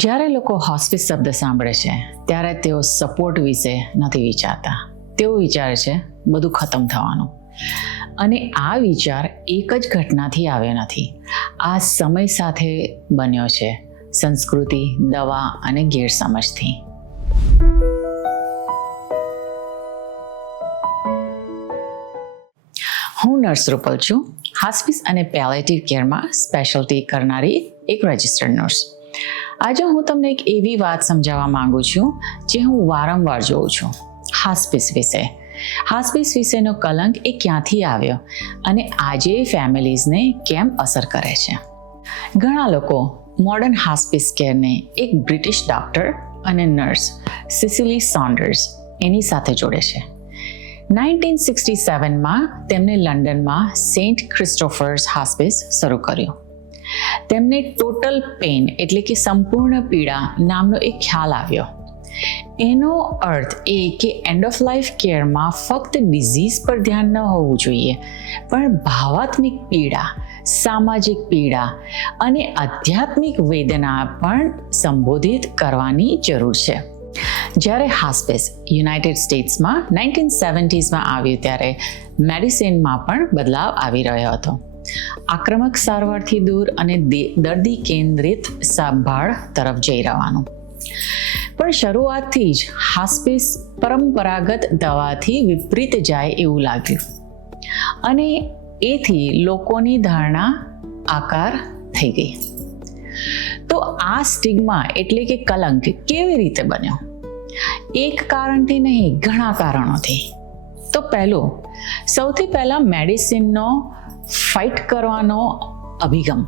જ્યારે લોકો હોસ્પિસ શબ્દ સાંભળે છે ત્યારે તેઓ સપોર્ટ વિશે નથી વિચારતા. તેઓ વિચારે છે બધું ખતમ થવાનું. અને આ વિચાર એક જ ઘટનાથી આવ્યો નથી. આ સમય સાથે બન્યો છે, સંસ્કૃતિ, દવા અને ગેરસમજથી. હું નર્સ રૂપલ છું, હોસ્પિસ અને પેલિએટિવ કેરમાં સ્પેશિયાલિટી કરનારી એક રજિસ્ટર્ડ નર્સ. આજે હું તમને એક એવી વાત સમજાવવા માંગુ છું જે હું વારંવાર જોઉં છું, હોસ્પિસ વિશે. હોસ્પિસ વિશેનો કલંક એ ક્યાંથી આવ્યો અને આજે ફેમિલીઝને કેમ અસર કરે છે. ઘણા લોકો મોડર્ન હોસ્પિસ કેરને એક બ્રિટિશ ડૉક્ટર અને નર્સ સિસિલી સોન્ડર્સ એની સાથે જોડે છે. 1967માં તેમણે લંડનમાં સેન્ટ ક્રિસ્ટોફર્સ હોસ્પિસ શરૂ કર્યું. તેમને ટોટલ પેઇન એટલે કે સંપૂર્ણ પીડા નામનો એક ખ્યાલ આવ્યો. એનો અર્થ એ કે એન્ડ ઓફ લાઈફ કેરમાં ફક્ત ડિઝીઝ પર ધ્યાન ન હોવું જોઈએ, પણ ભાવાત્મિક પીડા, સામાજિક પીડા અને આધ્યાત્મિક વેદના પણ સંબોધિત કરવાની જરૂર છે. જ્યારે હોસ્પિસ યુનાઇટેડ સ્ટેટ્સમાં 1970sમાં આવ્યું ત્યારે મેડિસિનમાં પણ બદલાવ આવી રહ્યો હતો. આક્રમક સારવારથી દૂર અને દર્દી કેન્દ્રિત સંભાળ તરફ જઈ રહેવાનું. પણ શરૂઆતથી જ હોસ્પિસ પરંપરાગત દવાથી વિપરીત જાય એવું લાગ્યું અને એથી લોકોની ધારણા આકાર થઈ ગઈ. તો આ સ્ટિગ્મા એટલે કે કલંક કેવી રીતે બન્યો? એક કારણથી નહીં, ઘણા કારણોથી. તો સૌથી પહેલા મેડિસિનનો ફાઇટ કરવાનો અભિગમ.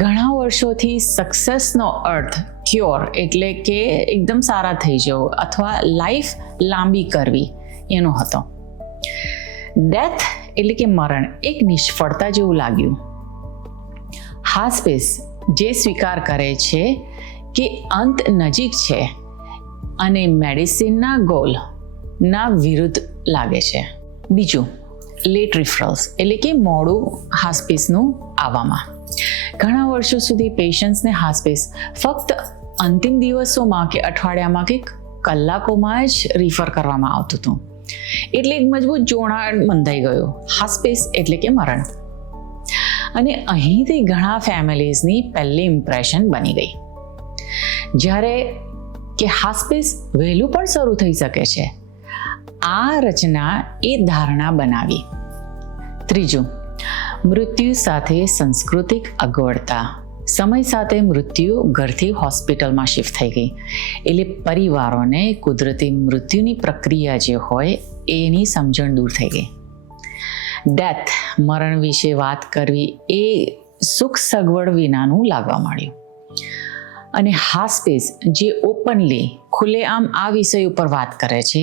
ઘણા વર્ષોથી સક્સેસનો અર્થ ક્યોર એટલે કે એકદમ સારા થઈ જવું અથવા લાઈફ લાંબી કરવી એનો હતો. ડેથ એટલે કે મરણ એક નિષ્ફળતા જેવું લાગ્યું. હોસ્પિસ જે સ્વીકાર કરે છે કે અંત નજીક છે અને મેડિસિનના ગોલના વિરુદ્ધ લાગે છે. બીજું, લેટ રિફરલ્સ એટલે કે મોડું હોસ્પિસનું આવવામાં. ઘણા વર્ષો સુધી પેશન્ટ્સને હોસ્પિસ ફક્ત અંતિમ દિવસોમાં કે અઠવાડિયામાં કે કલાકોમાં જ રિફર કરવામાં આવતું હતું. એટલે એક મજબૂત જોડાણ બંધાઈ ગયું, હોસ્પિસ એટલે કે મરણ. અને અહીંથી ઘણા ફેમિલીઝની પહેલી ઇમ્પ્રેશન બની ગઈ. જ્યારે કે હોસ્પિસ વહેલું પણ શરૂ થઈ શકે છે. આ રચના એ ધારણા બનાવી. ત્રીજું, મૃત્યુ સાથે સાંસ્કૃતિક અગવડતા. સમય સાથે મૃત્યુ ઘરથી હોસ્પિટલમાં શિફ્ટ થઈ ગઈ. એટલે પરિવારોને કુદરતી મૃત્યુની પ્રક્રિયા જે હોય એની સમજણ દૂર થઈ ગઈ. ડેથ, મરણ વિશે વાત કરવી એ સુખ સગવડ વિનાનું લાગવા માંડ્યું. અને હોસ્પિસ જે ઓપનલી ખુલ્લેઆમ આ વિષય ઉપર વાત કરે છે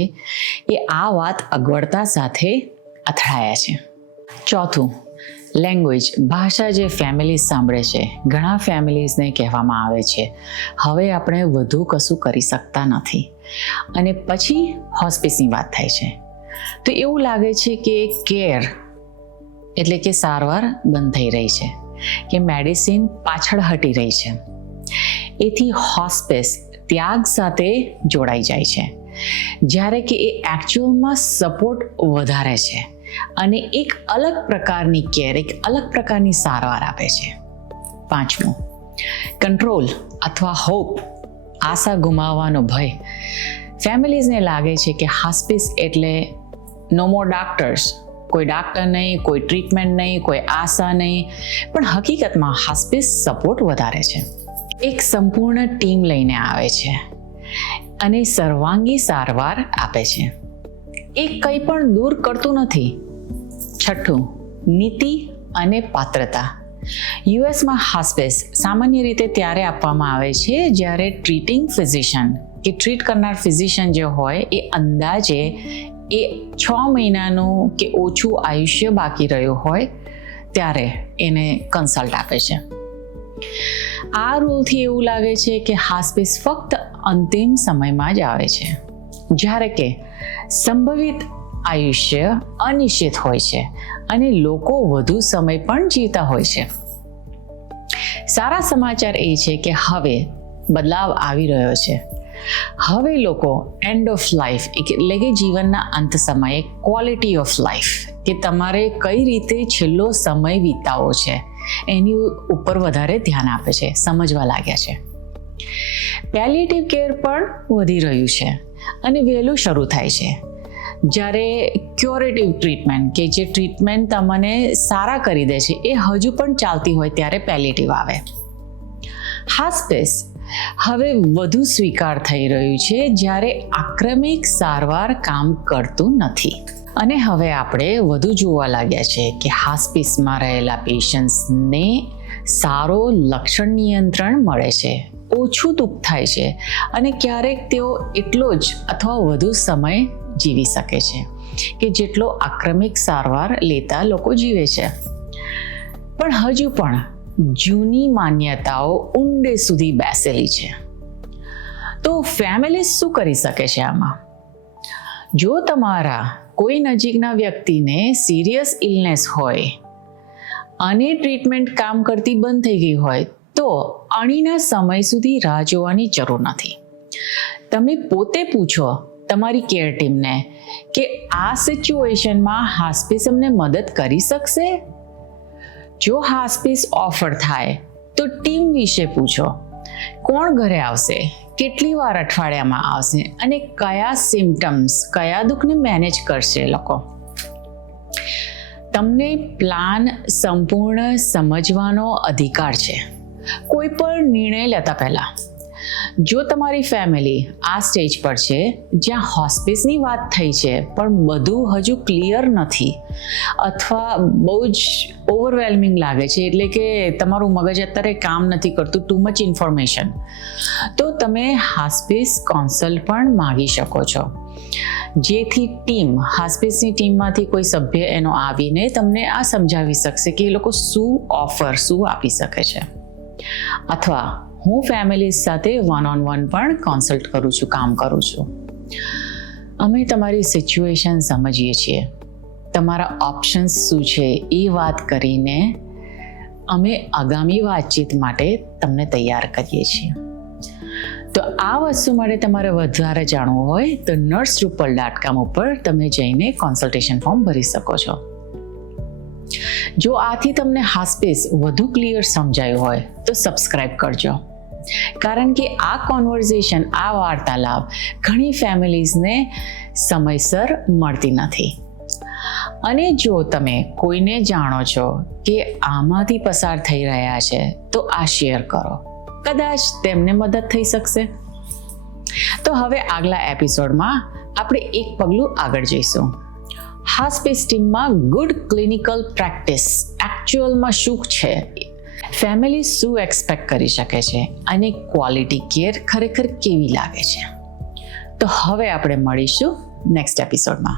એ આ વાત અગવડતા સાથે અથડાયા છે. ચોથું, લેંગ્વેજ, ભાષા જે ફેમિલીઝ સાંભળે છે. ઘણા ફેમિલીઝને કહેવામાં આવે છે હવે આપણે વધુ કશું કરી શકતા નથી અને પછી હોસ્પિસની વાત થાય છે તો એવું લાગે છે કે કેર એટલે કે સારવાર બંધ થઈ રહી છે, કે મેડિસિન પાછળ હટી રહી છે. એથી હોસ્પિસ ત્યાગ સાથે જોડાઈ જાય છે, જ્યારે કે એ એકચ્યુઅલમાં સપોર્ટ વધારે છે અને એક અલગ પ્રકારની કેર, એક અલગ પ્રકારની સારવાર આપે છે. પાંચમું, કંટ્રોલ અથવા હોપ, આશા ગુમાવવાનો ભય. ફેમિલીઝને લાગે છે કે હોસ્પિસ એટલે નો મોર ડોક્ટર્સ, કોઈ ડાક્ટર નહીં, કોઈ ટ્રીટમેન્ટ નહીં, કોઈ આશા નહીં. પણ હકીકતમાં હોસ્પિસ સપોર્ટ વધારે છે. એક સંપૂર્ણ ટીમ લઈને આવે છે અને સર્વાંગી સારવાર આપે છે. એ કંઈ પણ દૂર કરતું નથી. છઠ્ઠું, નીતિ અને પાત્રતા. યુએસમાં હોસ્પિસ સામાન્ય રીતે ત્યારે આપવામાં આવે છે જ્યારે ટ્રીટિંગ ફિઝિશિયન કે ટ્રીટ કરનાર ફિઝિશિયન જે હોય એ અંદાજે એ 6 મહિનાનું કે ઓછું આયુષ્ય બાકી રહ્યું હોય ત્યારે એને કન્સલ્ટ આપે છે. આ રૂલથી એવું લાગે છે કે હોસ્પિસ ફક્ત અંતિમ સમયમાં જ આવે છે, જ્યારે કે સંભવિત આયુષ્ય અનિશ્ચિત હોય છે અને લોકો વધુ સમય પણ જીવતા હોય છે. સારા સમાચાર એ છે કે હવે બદલાવ આવી રહ્યો છે. હવે લોકો એન્ડ ઓફ લાઈફ એટલે કે જીવનના અંત સમયે ક્વોલિટી ઓફ લાઈફ કે તમારે કઈ રીતે છેલ્લો સમય વિતાવો છે એની ઉપર વધારે ધ્યાન આપે છે, સમજવા લાગ્યા છે. પેલિએટિવ કેર પણ વધી રહ્યું છે અને વહેલું શરૂ થાય છે. જ્યારે ક્યોરેટિવ ટ્રીટમેન્ટ કે જે ટ્રીટમેન્ટ તમને સારા કરી દે છે એ હજુ પણ ચાલતી હોય ત્યારે પેલિએટિવ આવે. હોસ્પિસ હવે વધુ સ્વીકાર થઈ રહ્યું છે જ્યારે આક્રમિક સારવાર કામ કરતું નથી. અને હવે આપણે વધુ જોવા લાગ્યા છે કે હોસ્પિસમાં રહેલા પેશન્ટ્સને સારો લક્ષણ નિયંત્રણ મળે છે, ઓછું દુઃખ થાય છે અને ક્યારેક તેઓ એટલો જ અથવા વધુ સમય જીવી શકે છે કે જેટલો આક્રમિક સારવાર લેતા લોકો જીવે છે. પણ હજુ પણ જૂની માન્યતાઓ ઊંડે સુધી બેસેલી છે. તો ફેમિલી શું કરી શકે છે આમાં? જો તમારા કોઈ નજીકના વ્યક્તિને સિરિયસ ઇલનેસ હોય અને ટ્રીટમેન્ટ કામ કરતી બંધ થઈ ગઈ હોય તો અણીના સમય સુધી રાહ જોવાની જરૂર નથી. તમે પોતે પૂછો તમારી કેર ટીમને કે આ સિચ્યુએશનમાં હોસ્પિસ અમને મદદ કરી શકશે? જો હોસ્પિસ ઓફર થાય તો ટીમ વિશે પૂછો. કોણ ઘરે આવશે, કેટલી વાર અઠવાડિયામાં આવશે અને કયા સિમ્પટમ્સ, કયા દુઃખને મેનેજ કરશે લોકો. તમને પ્લાન સંપૂર્ણ સમજવાનો અધિકાર છે કોઈ પણ નિર્ણય લેતા પહેલા. જો તમારી ફેમિલી આ સ્ટેજ પર છે જ્યાં હોસ્પિસની વાત થઈ છે પણ બધું હજુ ક્લિયર નથી અથવા બહુ જ ઓવરવેલ્મિંગ લાગે છે, એટલે કે તમારું મગજ અત્યારે કામ નથી કરતું, ટુ મચ ઇન્ફોર્મેશન, તો તમે હોસ્પિસ કન્સલ્ટ પણ માગી શકો છો, જેથી હોસ્પિસની ટીમમાંથી કોઈ સભ્ય એનો આવીને તમને આ સમજાવી શકશે કે એ લોકો શું આપી શકે છે. અથવા હું ફેમિલી સાથે 1-on-1 પણ કન્સલ્ટ કામ કરું છું. અમે તમારી સિચ્યુએશન સમજીએ છીએ, તમારા ઓપ્શન્સ શું છે એ વાત કરીને અમે આગામી વાતચીત માટે તમને તૈયાર કરીએ છીએ. તો આ વસ્તુ માટે તમારે વધારે જાણવું હોય તો nursrupal.com ઉપર તમે જઈને કન્સલ્ટેશન ફોર્મ ભરી શકો છો. જો આથી તમને હોસ્પિસ વધુ ક્લિયર સમજાયું હોય તો સબસ્ક્રાઇબ કરજો, કારણ કે આ કોન્વર્ઝેશન, આ વાર્તાલાપ ઘણી ફેમિલીઝને સમયસર મળતી નથી. અને જો તમે કોઈને જાણો છો કે આમાંથી પસાર થઈ રહ્યા છે તો આ શેર કરો, કદાચ તેમને મદદ થઈ શકશે. તો હવે આગલા એપિસોડમાં આપણે એક પગલું આગળ જઈશું. હોસ્પિસ ટીમમાં ગુડ ક્લિનિકલ પ્રેક્ટિસ એકચ્યુઅલમાં શું છે, ફેમિલી શું એક્સપેક્ટ કરી શકે છે અને ક્વોલિટી કેર ખરેખર કેવી લાગે છે. તો હવે આપણે મળીશું નેક્સ્ટ એપિસોડમાં.